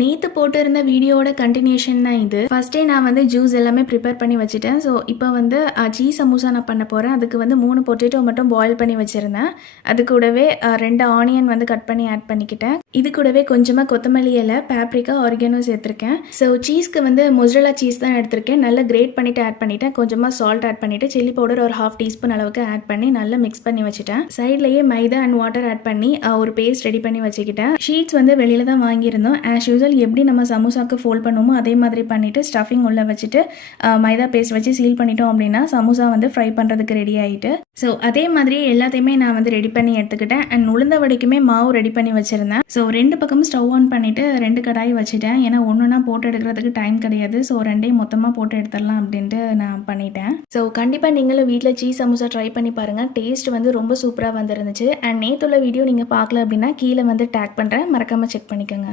நேற்று போட்டிருந்த வீடியோவோட கண்டினியூஷன் தான் இது. ஃபஸ்ட்டே நான் வந்து ஜூஸ் எல்லாமே ப்ரிப்பேர் பண்ணி வச்சுட்டேன். ஸோ இப்போ வந்து சீஸ் சமோசா நான் பண்ண போகிறேன். அதுக்கு வந்து 3 பொட்டேட்டோ மட்டும் பாயில் பண்ணி வச்சுருந்தேன். அது கூடவே 2 ஆனியன் வந்து கட் பண்ணி ஆட் பண்ணிக்கிட்டேன். இது கூடவே கொஞ்சமாக கொத்தமல்லி இலை, பேப்ரிக்கா, ஆரிகனோ சேர்த்துருக்கேன். ஸோ சீஸ்க்கு வந்து மொசரல்லா சீஸ் தான் எடுத்திருக்கேன். நல்லா கிரேட் பண்ணிவிட்டு ஆட் பண்ணிவிட்டேன். கொஞ்சமாக சால்ட் ஆட் பண்ணிவிட்டு சில்லி பவுடர் ஒரு 1/2 டீஸ்பூன் அளவுக்கு ஆட் பண்ணி நல்லா மிக்ஸ் பண்ணி வச்சுட்டேன். சைட்லேயே மைதா அண்ட் வாட்டர் ஆட் பண்ணி ஒரு பேஸ்ட் ரெடி பண்ணி வச்சுக்கிட்டேன். ஷீட்ஸ் வந்து வெளியில் தான் வாங்கியிருந்தோம். ஆஸ் யூஸ்வல் எப்படி நம்ம சமோசாக்கு ஃபோல்ட் பண்ணுவோமோ அதே மாதிரி பண்ணிவிட்டு ஸ்டஃபிங் உள்ளே வச்சுட்டு மைதா பேஸ்ட் வச்சு சீல் பண்ணிட்டோம் அப்படின்னா சமோசா வந்து ஃப்ரை பண்ணுறதுக்கு ரெடி ஆகிட்டு. ஸோ அதே மாதிரி எல்லாத்தையுமே நான் வந்து ரெடி பண்ணி எடுத்துக்கிட்டேன். அண்ட் உளுந்த வடைக்குமே மாவு ரெடி பண்ணி வச்சுருந்தேன். ஸோ 2 பக்கமும் ஸ்டவ் ஆன் பண்ணிவிட்டு 2 கடாய் வச்சுட்டேன். ஏன்னா ஒன்றுனா போட்டு எடுக்கிறதுக்கு டைம் கிடையாது. ஸோ 2ஐயும் மொத்தமாக போட்டு எடுத்துடலாம் அப்படின்ட்டு நான் பண்ணிட்டேன். ஸோ கண்டிப்பாக நீங்களும் வீட்டில் சீஸ் சமோசா ட்ரை பண்ணி பாருங்கள். டேஸ்ட் வந்து ரொம்ப சூப்பராக வந்துருந்துச்சு. அண்ட் நேற்றுள்ள வீடியோ நீங்கள் பார்க்கல அப்படின்னா கீழே வந்து டேக் பண்ணுறேன், மறக்காமல் செக் பண்ணிக்கோங்க.